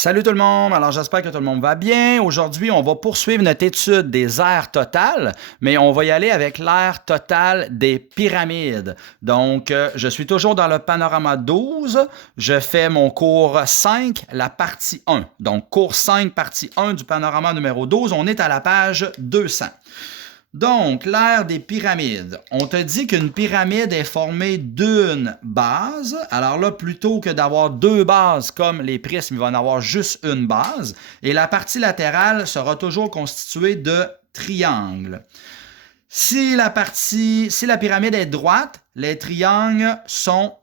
Salut tout le monde, alors j'espère que tout le monde va bien. Aujourd'hui, on va poursuivre notre étude des aires totales, mais on va y aller avec l'aire totale des pyramides. Donc, je suis toujours dans le panorama 12. Je fais mon cours 5, la partie 1. Donc, cours 5, partie 1 du panorama numéro 12. On est à la page 200. Donc, l'ère des pyramides. On te dit qu'une pyramide est formée d'une base. Alors là, plutôt que d'avoir deux bases comme les prismes, il va en avoir juste une base. Et la partie latérale sera toujours constituée de triangles. Si la pyramide est droite, les triangles sont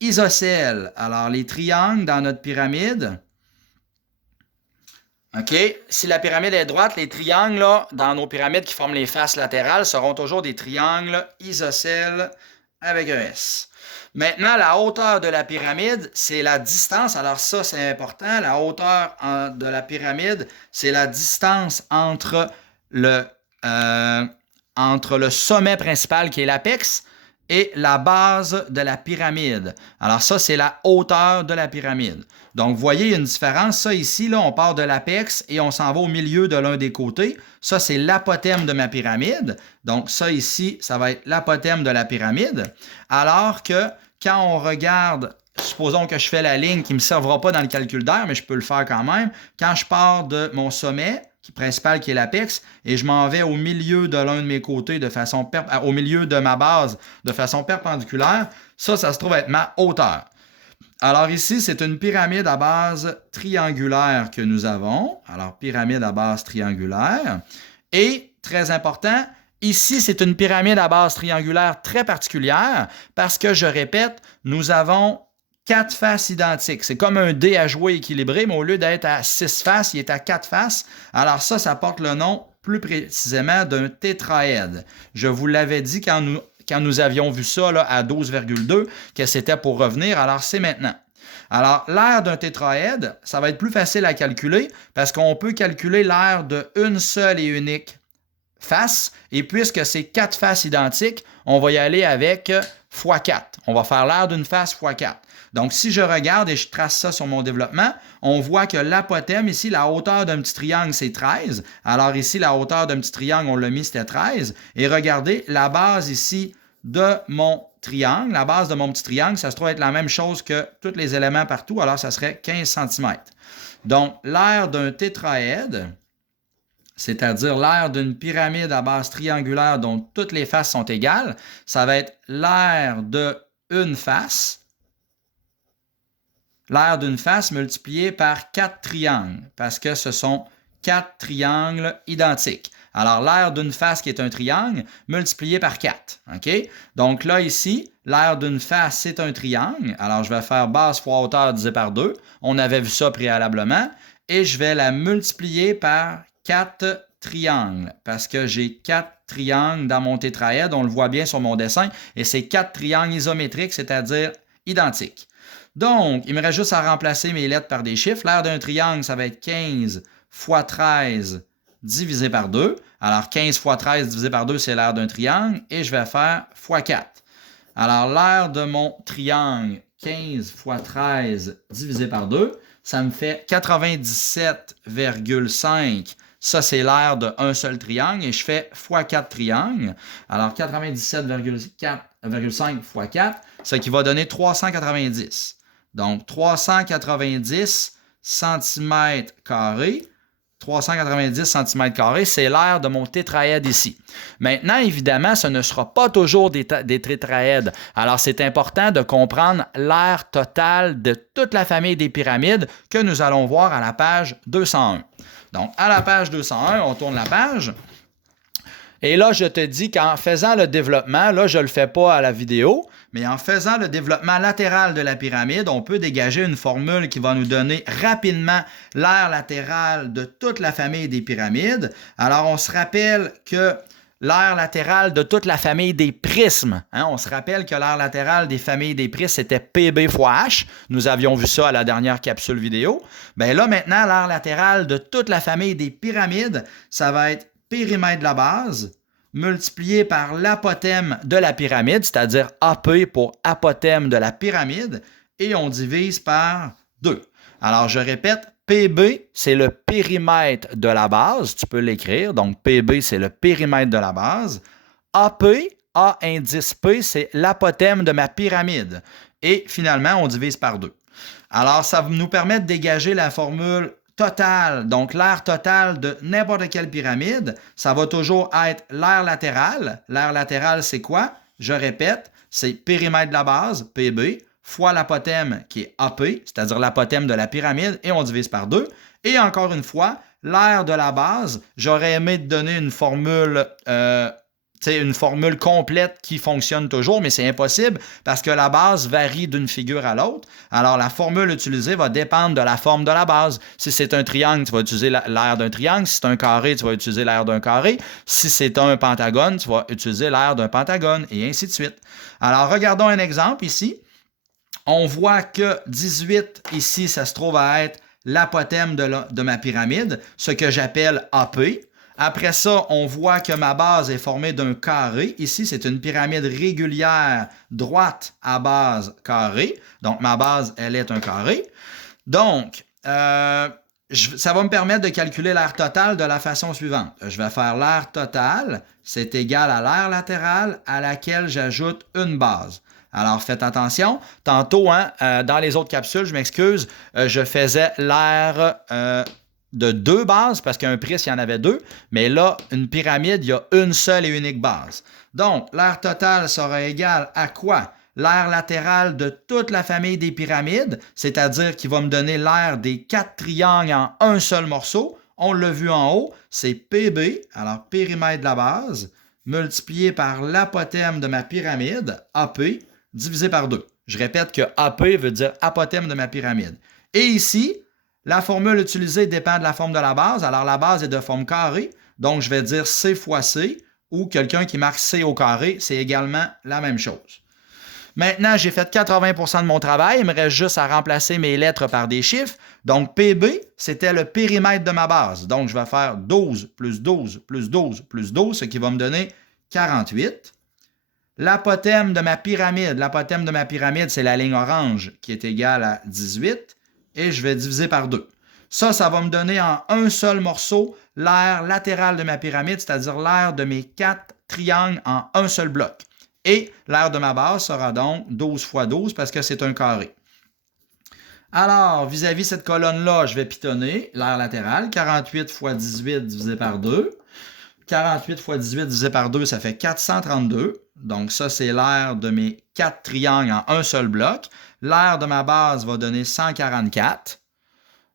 isocèles. Alors, les triangles dans notre pyramide... OK? Si la pyramide est droite, les triangles là, dans nos pyramides qui forment les faces latérales seront toujours des triangles isocèles avec un S. Maintenant, la hauteur de la pyramide, c'est la distance. Alors ça, c'est important. La hauteur de la pyramide, c'est la distance entre le sommet principal qui est l'apex et la base de la pyramide. Alors ça, c'est la hauteur de la pyramide. Donc, vous voyez, il y a une différence. Ça, ici, là, on part de l'apex et on s'en va au milieu de l'un des côtés. Ça, c'est l'apothème de ma pyramide. Donc, ça, ici, ça va être l'apothème de la pyramide. Alors que quand on regarde, supposons que je fais la ligne qui ne me servira pas dans le calcul d'air, mais je peux le faire quand même. Quand je pars de mon sommet principal qui est l'apex, et je m'en vais au milieu de l'un de mes côtés au milieu de ma base de façon perpendiculaire, ça se trouve être ma hauteur. Alors ici, c'est une pyramide à base triangulaire que nous avons. Alors, pyramide à base triangulaire. Et, très important, ici, c'est une pyramide à base triangulaire très particulière parce que, je répète, nous avons 4 faces identiques. C'est comme un dé à jouer équilibré, mais au lieu d'être à 6 faces, il est à 4 faces. Alors ça porte le nom plus précisément d'un tétraède. Je vous l'avais dit quand nous avions vu ça là, à 12,2, que c'était pour revenir, alors c'est maintenant. Alors, l'aire d'un tétraède, ça va être plus facile à calculer parce qu'on peut calculer l'aire d'une seule et unique face, et puisque c'est 4 faces identiques, on va y aller avec x4. On va faire l'aire d'une face x4. Donc, si je regarde et je trace ça sur mon développement, on voit que l'apothème, ici, la hauteur d'un petit triangle, c'est 13. Alors ici, la hauteur d'un petit triangle, on l'a mis, c'était 13. Et regardez, la base ici de mon triangle, la base de mon petit triangle, ça se trouve être la même chose que tous les éléments partout, alors ça serait 15 cm. Donc, l'aire d'un tétraède, c'est-à-dire l'aire d'une pyramide à base triangulaire dont toutes les faces sont égales, ça va être l'aire d'une face, l'aire d'une face multipliée par 4 triangles, parce que ce sont 4 triangles identiques. Alors, l'aire d'une face qui est un triangle multiplié par 4. OK? Donc là, ici, l'aire d'une face, c'est un triangle. Alors, je vais faire base fois hauteur divisé par 2. On avait vu ça préalablement. Et je vais la multiplier par 4 triangles, parce que j'ai 4 triangles dans mon tétraède. On le voit bien sur mon dessin. Et c'est 4 triangles isométriques, c'est-à-dire identiques. Donc, il me reste juste à remplacer mes lettres par des chiffres. L'aire d'un triangle, ça va être 15 fois 13 divisé par 2. Alors, 15 fois 13 divisé par 2, c'est l'aire d'un triangle. Et je vais faire fois 4. Alors, l'aire de mon triangle, 15 fois 13 divisé par 2, ça me fait 97,5. Ça, c'est l'aire d'un seul triangle. Et je fais fois 4 triangles. Alors, 97,5 fois 4, ce qui va donner 390. Donc, 390 cm². 390 cm², c'est l'aire de mon tétraède ici. Maintenant, évidemment, ce ne sera pas toujours des tétraèdes. Alors, c'est important de comprendre l'aire totale de toute la famille des pyramides que nous allons voir à la page 201. Donc, à la page 201, on tourne la page. Et là, je te dis qu'en faisant le développement, là, je ne le fais pas à la vidéo, mais en faisant le développement latéral de la pyramide, on peut dégager une formule qui va nous donner rapidement l'aire latérale de toute la famille des pyramides. Alors, on se rappelle que l'aire latérale de toute la famille des prismes, on se rappelle que l'aire latérale des familles des prismes, c'était PB fois H. Nous avions vu ça à la dernière capsule vidéo. Bien là, maintenant, l'aire latérale de toute la famille des pyramides, ça va être périmètre de la base multiplié par l'apothème de la pyramide, c'est-à-dire AP pour apothème de la pyramide, et on divise par 2. Alors, je répète, PB, c'est le périmètre de la base. Tu peux l'écrire. Donc, PB, c'est le périmètre de la base. AP, A indice P, c'est l'apothème de ma pyramide. Et finalement, on divise par 2. Alors, ça nous permet de dégager la formule totale. Donc, l'aire totale de n'importe quelle pyramide, ça va toujours être l'aire latérale. L'aire latérale, c'est quoi? Je répète, c'est périmètre de la base, PB, fois l'apothème qui est AP, c'est-à-dire l'apothème de la pyramide, et on divise par 2. Et encore une fois, l'aire de la base, j'aurais aimé te donner une formule complète qui fonctionne toujours, mais c'est impossible parce que la base varie d'une figure à l'autre. Alors, la formule utilisée va dépendre de la forme de la base. Si c'est un triangle, tu vas utiliser l'aire d'un triangle. Si c'est un carré, tu vas utiliser l'aire d'un carré. Si c'est un pentagone, tu vas utiliser l'aire d'un pentagone, et ainsi de suite. Alors, regardons un exemple ici. On voit que 18, ici, ça se trouve à être l'apothème de ma pyramide, ce que j'appelle AP. Après ça, on voit que ma base est formée d'un carré. Ici, c'est une pyramide régulière, droite à base carrée. Donc, ma base, elle est un carré. Donc, ça va me permettre de calculer l'aire totale de la façon suivante. Je vais faire l'aire totale, c'est égal à l'aire latérale à laquelle j'ajoute une base. Alors, faites attention. Tantôt, dans les autres capsules, je m'excuse, je faisais l'aire de 2 bases, parce qu'un prisme, il y en avait 2, mais là, une pyramide, il y a une seule et unique base. Donc, l'aire totale sera égale à quoi? L'aire latérale de toute la famille des pyramides, c'est-à-dire qu'il va me donner l'aire des 4 triangles en un seul morceau. On l'a vu en haut, c'est PB, alors périmètre de la base, multiplié par l'apothème de ma pyramide, AP, divisé par 2. Je répète que AP veut dire apothème de ma pyramide. Et ici, la formule utilisée dépend de la forme de la base. Alors, la base est de forme carrée, donc je vais dire C fois C, ou quelqu'un qui marque C au carré, c'est également la même chose. Maintenant, j'ai fait 80% de mon travail. Il me reste juste à remplacer mes lettres par des chiffres. Donc, PB, c'était le périmètre de ma base. Donc, je vais faire 12 plus 12 plus 12 plus 12, ce qui va me donner 48. L'apothème de ma pyramide, c'est la ligne orange qui est égale à 18. Et je vais diviser par 2. Ça va me donner en un seul morceau l'aire latérale de ma pyramide, c'est-à-dire l'aire de mes 4 triangles en un seul bloc. Et l'aire de ma base sera donc 12 fois 12 parce que c'est un carré. Alors, vis-à-vis cette colonne-là, je vais pitonner l'aire latérale. 48 fois 18 divisé par 2. 48 fois 18 divisé par 2, ça fait 432. Donc ça, c'est l'aire de mes 4 triangles en un seul bloc. L'aire de ma base va donner 144.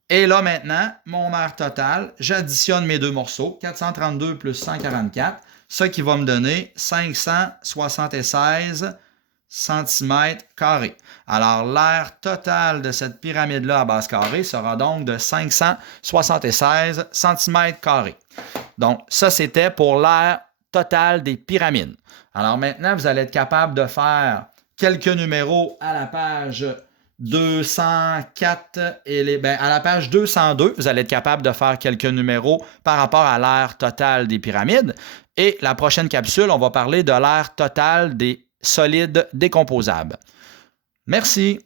Et là, maintenant, mon aire totale, j'additionne mes deux morceaux, 432 plus 144, ce qui va me donner 576 cm². Alors, l'aire totale de cette pyramide-là à base carrée sera donc de 576 cm². Donc, ça, c'était pour l'aire totale des pyramides. Alors maintenant, vous allez être capable de faire quelques numéros à la page 204 et à la page 202, vous allez être capable de faire quelques numéros par rapport à l'aire totale des pyramides. Et la prochaine capsule, on va parler de l'aire totale des solides décomposables. Merci.